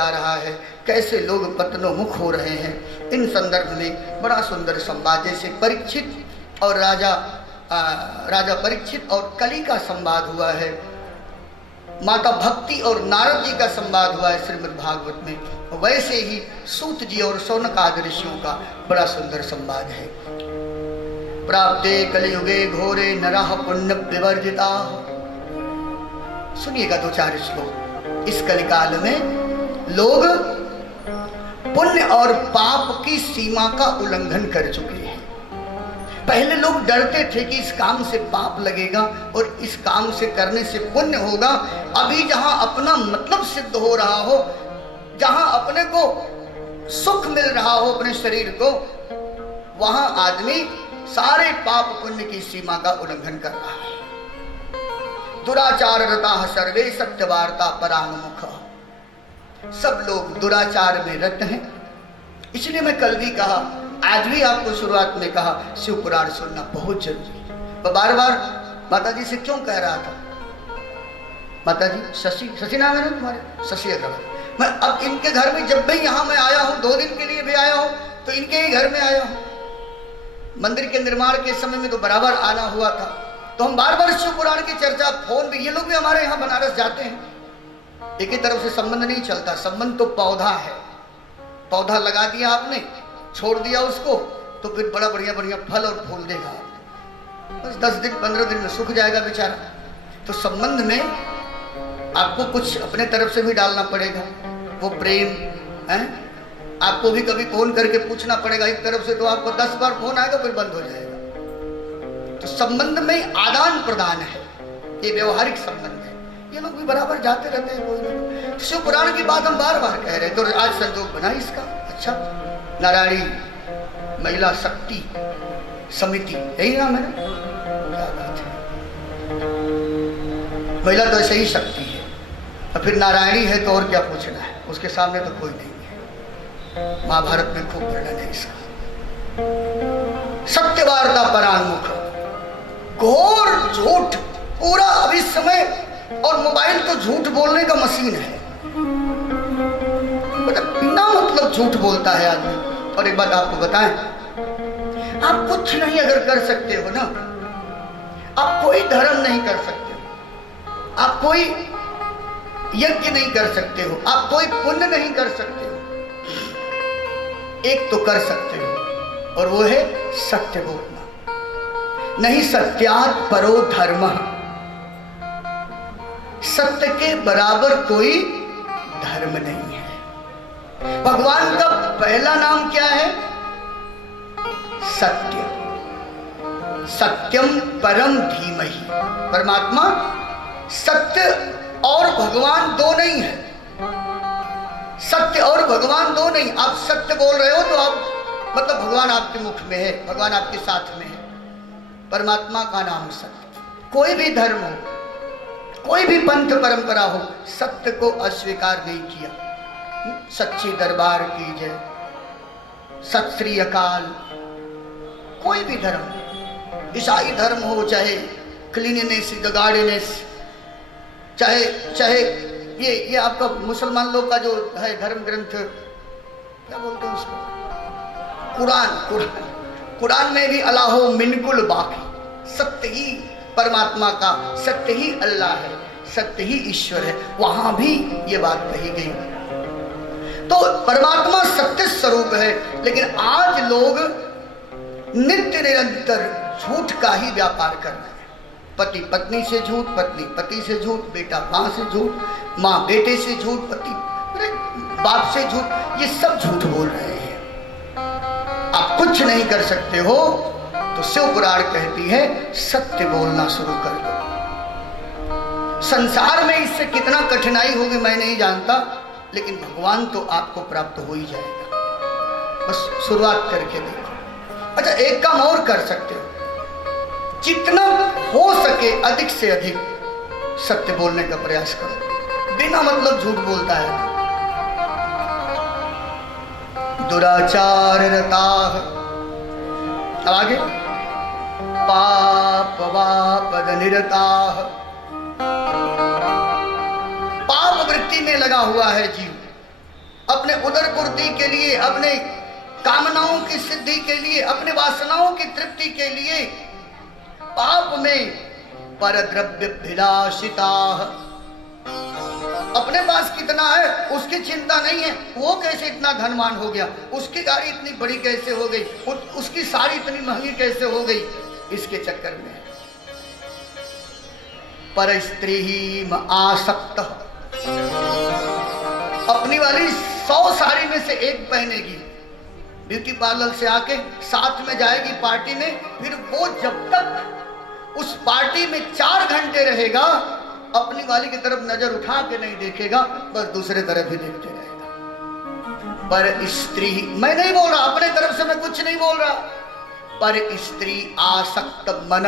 जा रहा है, कैसे लोग पतनोन्मुख हो रहे हैं। इन संदर्भ में बड़ा सुंदर संवाद, जैसे परीक्षित और राजा परीक्षित और कली का संवाद हुआ है, माता भक्ति और नारद जी का संवाद हुआ है श्रीमद् भागवत में, वैसे ही सूत जी और शौनकादि ऋषियों का बड़ा सुंदर संवाद है। प्राप्ते कलियुगे घोरे नरः पुण्य विवर्जिता। सुनिएगा दो चार श्लोक। इस कलिकाल में लोग पुण्य और पाप की सीमा का उल्लंघन कर चुके हैं। पहले लोग डरते थे कि इस काम से पाप लगेगा और इस काम से करने से पुण्य होगा। अभी जहां अपना मतलब सिद्ध हो रहा हो, जहां अपने को सुख मिल रहा हो अपने शरीर को, वहां आदमी सारे पाप पुण्य की सीमा का उल्लंघन कर रहा है। दुराचार रता सर्वे सत्यवार्ता परांगमुख। सब लोग दुराचार में रत हैं। इसलिए मैं कल भी कहा, आज भी आपको शुरुआत में कहा, शिव पुराण सुनना बहुत जरूरी है। मैं बार बार माता जी से क्यों कह रहा था, माता जी शशि नाम है ना तुम्हारे, शशि अग्रवाल। मैं अब इनके घर में जब भी यहाँ मैं आया हूँ, 2 दिन के लिए भी आया हूँ, तो इनके ही घर में आया हूँ। मंदिर के निर्माण के समय में तो बराबर आना हुआ था, तो हम बार बार शिव पुराण की चर्चा, फोन भी, ये लोग भी हमारे यहाँ बनारस जाते हैं। एक ही तरफ से संबंध नहीं चलता, संबंध तो पौधा है। पौधा लगा दिया आपने, छोड़ दिया उसको, तो फिर बड़ा बढ़िया बढ़िया फल और फूल देगा आपने। बस 10 दिन 15 दिन में सूख जाएगा बेचारा। तो संबंध में आपको कुछ अपने तरफ से भी डालना पड़ेगा, वो प्रेम है। आपको भी कभी फोन करके पूछना पड़ेगा, एक तरफ से तो आपको 10 बार फोन आएगा, फिर बंद हो जाएगा। तो संबंध में आदान प्रदान है, ये व्यवहारिक संबंध है। ये लोग भी बराबर जाते रहते हैं, कोई ना। शिव पुराण की बात हम बार बार कह रहे हैं, तो आज संजोग बना इसका। अच्छा, नारायणी महिला शक्ति समिति, यही नाम है ना? क्या बात है, महिला तो ऐसे ही शक्ति है, और फिर नारायणी है तो और क्या पूछना है, उसके सामने तो कोई नहीं है। महाभारत में खूब वर्णन है इसका। सत्यवार्ता परांगमुख, घोर झूठ पूरा अभी समय, और मोबाइल तो झूठ बोलने का मशीन है। बिना मतलब झूठ बोलता है आदमी। और एक बात आपको बताएं, आप कुछ नहीं अगर कर सकते हो ना, आप कोई धर्म नहीं कर सकते हो, आप कोई यज्ञ नहीं कर सकते हो, आप कोई पुण्य नहीं कर सकते हो, एक तो कर सकते हो, और वो है सत्य बोलना। नहीं सत्यात् परो धर्मः, सत्य के बराबर कोई धर्म नहीं है। भगवान का पहला नाम क्या है? सत्य। सत्यम परम धीमहि। परमात्मा सत्य और भगवान दो नहीं है। सत्य और भगवान दो नहीं। आप सत्य बोल रहे हो तो आप मतलब भगवान आपके मुख में है, भगवान आपके साथ में है। परमात्मा का नाम सत्य। कोई भी धर्म हो, कोई भी पंथ परंपरा हो, सत्य को अस्वीकार नहीं किया। सच्ची दरबार की जय, सत श्री अकाल। कोई भी धर्म, ईसाई धर्म हो, चाहे क्लीननेस गार्डनेस, चाहे ये आपका मुसलमान लोग का जो है धर्म ग्रंथ, क्या बोलते हैं उसको, कुरान में भी अल्लाह मिनकुल बाकी। सत्य ही परमात्मा का, सत्य ही अल्लाह है, सत्य ही ईश्वर है, वहां भी ये बात कही गई। तो परमात्मा सत्य स्वरूप है, लेकिन आज लोग नित्य निरंतर झूठ का ही व्यापार कर रहे हैं। पति पत्नी से झूठ, पत्नी पति से झूठ, बेटा माँ से झूठ, माँ बेटे से झूठ, पति बाप से झूठ, ये सब झूठ बोल रहे हैं। आप कुछ नहीं कर सकते हो तो शिव पुराण कहती है सत्य बोलना शुरू कर दो। संसार में इससे कितना कठिनाई होगी मैं नहीं जानता, लेकिन भगवान तो आपको प्राप्त हो ही जाएगा। बस शुरुआत करके देखो। अच्छा, एक काम और कर सकते हो, जितना हो सके अधिक से अधिक सत्य बोलने का प्रयास करो। बिना मतलब झूठ बोलता है। दुराचार रताः, अब आगे, पाप वापद निरताः, पाप वृत्ति में लगा हुआ है जीव। अपने उदर पूर्ति के लिए, अपने कामनाओं की सिद्धि के लिए, अपने वासनाओं की तृप्ति के लिए पाप में परद्रव्य भिलाषिता, अपने पास कितना है उसकी चिंता नहीं है, वो कैसे इतना धनवान हो गया, उसकी गाड़ी इतनी बड़ी कैसे हो गई, उसकी साड़ी इतनी महंगी कैसे हो गई, इसके चक्कर में पर स्त्री ही आसक्त, अपनी वाली 100 साड़ी में से एक पहनेगी, ब्यूटी पार्लर से आके साथ में जाएगी पार्टी में, फिर वो जब तक उस पार्टी में 4 घंटे रहेगा अपनी वाली की तरफ नजर उठा के नहीं देखेगा, बस दूसरे तरफ ही देखते रहेगा। पर स्त्री, मैं नहीं बोल रहा, अपने तरफ से मैं कुछ नहीं बोल रहा, पर स्त्री आसक्त मन,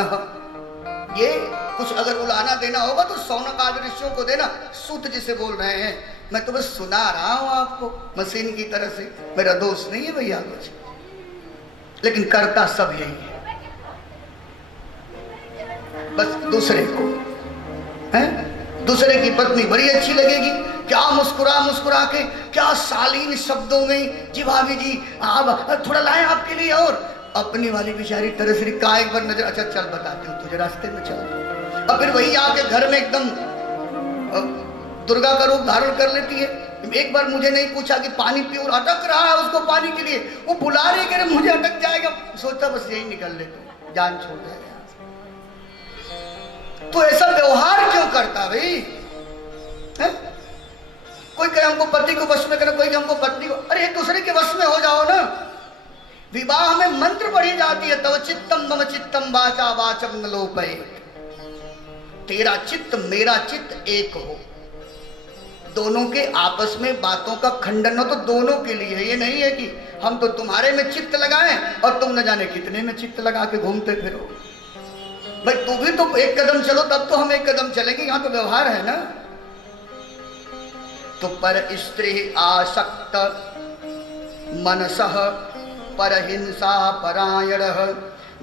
ये कुछ अगर उलाना देना होगा तो सौनक आदि ऋषियों को देना, सूत जिसे बोल रहे हैं, मैं तो बस सुना रहा हूं आपको मशीन की तरह से, मेरा दोस्त नहीं है भैया कुछ, लेकिन करता सब यही है, बस दूसरे को है, दूसरे की पत्नी बड़ी अच्छी लगेगी, क्या मुस्कुरा मुस्कुरा के, क्या शालीन शब्दों में, जी भाभी जी आप थोड़ा लाएं आपके लिए, और अपनी वाली बेचारी तरह से का एक बार नजर, अच्छा चल बताती हूँ तुझे, रास्ते में चल, और फिर वही आके घर में एकदम दुर्गा का रूप धारण कर लेती है। एक बार मुझे नहीं पूछा कि पानी पी, और अटक रहा है उसको पानी के लिए, वो बुला रही कि मुझे अटक जाएगा, सोचता बस यही निकल ले तो जान छोड़ जाएगा। तो ऐसा व्यवहार क्यों करता भाई है? कोई कहे हमको पति को वश में करना, कोई कहे हमको पत्नी को, अरे एक दूसरे के वश में हो जाओ ना। विवाह में मंत्र पढ़ी जाती है, तव चित्तम मम चित्तम वाचा वाचम न लोपयेत्, तेरा चित्त मेरा चित्त एक हो, दोनों के आपस में बातों का खंडन हो, तो दोनों के लिए, ये नहीं है कि हम तो तुम्हारे में चित्त लगाएं और तुम न जाने कितने में चित्त लगा के घूमते फिरो। भाई तू भी तो एक कदम चलो तब तो हम एक कदम चलेंगे, यहां तो व्यवहार है ना। तो पर स्त्री आसक्त मनसः परहिंसा परायण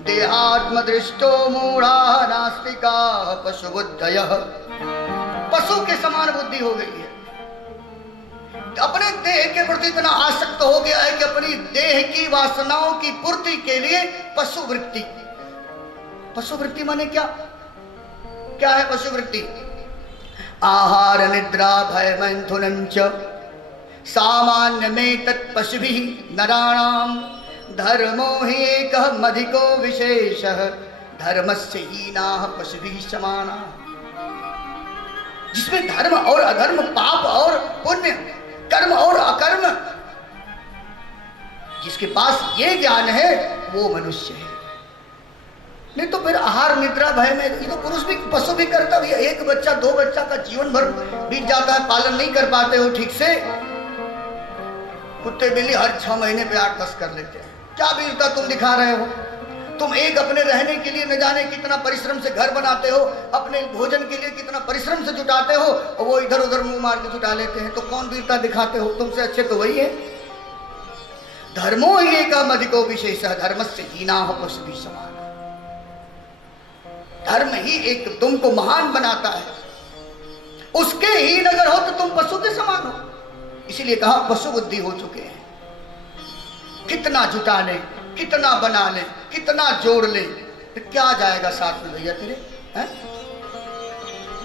देहात्म दृष्टो मूढ़ा नास्तिका पशुबुद्धयः, पशु के समान बुद्धि हो गई है, अपने देह के प्रति इतना आसक्त हो गया है कि अपनी देह की वासनाओं की पूर्ति के लिए पशुवृत्ति। पशुवृत्ति माने क्या, क्या है पशुवृत्ति? आहार निद्रा भय मैथुनञ्च सामान्य में तत्पशुभिः नराणाम धर्मो हि एकः मधिको विशेषः धर्मस्य हीनाः पशुभिः समानाः, जिसमें धर्म और अधर्म, पाप और पुण्य, कर्म और अकर्म, जिसके पास ये ज्ञान है वो मनुष्य है। नहीं तो फिर आहार निद्रा भय में, ये तो पुरुष भी पशु भी करता भी, एक बच्चा 2 बच्चा का जीवन भर बीत जाता है, पालन नहीं कर पाते हो ठीक से। कुत्ते बिल्ली हर 6 महीने पे 8-10 कर लेते हैं, क्या वीरता तुम दिखा रहे हो? तुम एक अपने रहने के लिए न जाने कितना परिश्रम से घर बनाते हो, अपने भोजन के लिए कितना परिश्रम से जुटाते हो, और वो इधर उधर मुंह मार के जुटा लेते हैं, तो कौन वीरता दिखाते हो? तुमसे अच्छे तो वही है। धर्मो ही एक अधिको विशेषः धर्मस्य हीनाः पशुभिः समानाः, धर्म ही एक तुमको महान बनाता है, उसके हीन अगर हो तो तुम पशु के समान हो। इसीलिए कहा पशु बुद्धि हो चुके हैं, कितना जुटा ले, कितना बना ले, कितना जोड़ ले, तो क्या जाएगा साथ में भैया तेरे है?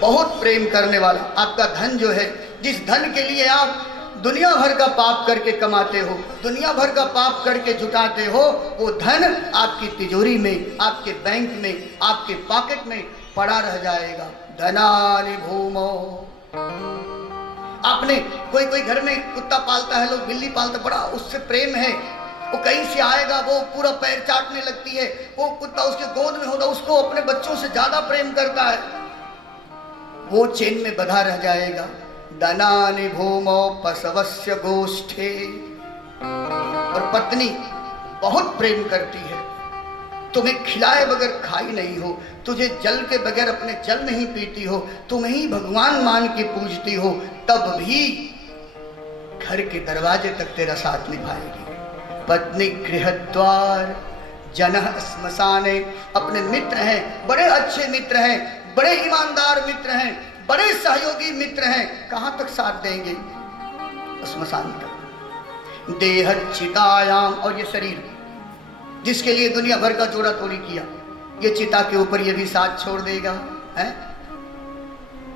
बहुत प्रेम करने वाला आपका धन जो है, जिस धन के लिए आप दुनिया भर का पाप करके कमाते हो, दुनिया भर का पाप करके जुटाते हो, वो धन आपकी तिजोरी में, आपके बैंक में, आपके पॉकेट में पड़ा रह जाएगा। धनानि भूमो, आपने कोई घर में कुत्ता पालता है, लोग बिल्ली पालते, बड़ा उससे प्रेम है, वो कहीं से आएगा वो पूरा पैर चाटने लगती है, वो कुत्ता उसके गोद में होगा, उसको अपने बच्चों से ज्यादा प्रेम करता है, वो चेन में बंधा रह जाएगा। धनानि भूमो पशवस्य गोष्ठे, और पत्नी बहुत प्रेम करती है, तुम्हें खिलाए बगैर खाई नहीं हो, तुझे जल के बगैर अपने जल नहीं पीती हो, तुम्हें ही भगवान मान के पूजती हो, तब भी घर के दरवाजे तक तेरा साथ निभाएगी। पत्नी गृहद्वार जनः श्मशाने, अपने मित्र हैं, बड़े अच्छे मित्र हैं, बड़े ईमानदार मित्र हैं, बड़े सहयोगी मित्र हैं, कहां तक साथ देंगे? श्मशान तक। देह चितायाम, और ये शरीर जिसके लिए दुनिया भर का जोड़ा तोड़ी किया, ये चिता के ऊपर ये भी साथ छोड़ देगा, है?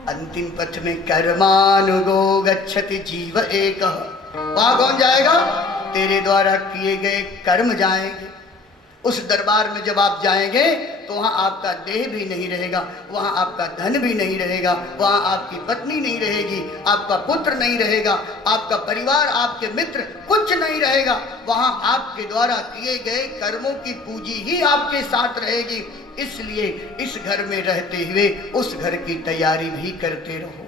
अंतिम पथ में कर्मानुगो गच्छति जीव एक, वहां कौन जाएगा? तेरे द्वारा किए गए कर्म जाएंगे। उस दरबार में जब आप जाएंगे तो वहां आपका देह भी नहीं रहेगा, वहां आपका धन भी नहीं रहेगा, वहां आपकी पत्नी नहीं रहेगी, आपका पुत्र नहीं रहेगा, आपका परिवार, आपके मित्र, कुछ नहीं रहेगा। वहां आपके द्वारा किए गए कर्मों की पूंजी ही आपके साथ रहेगी। इसलिए इस घर में रहते हुए उस घर की तैयारी भी करते रहो।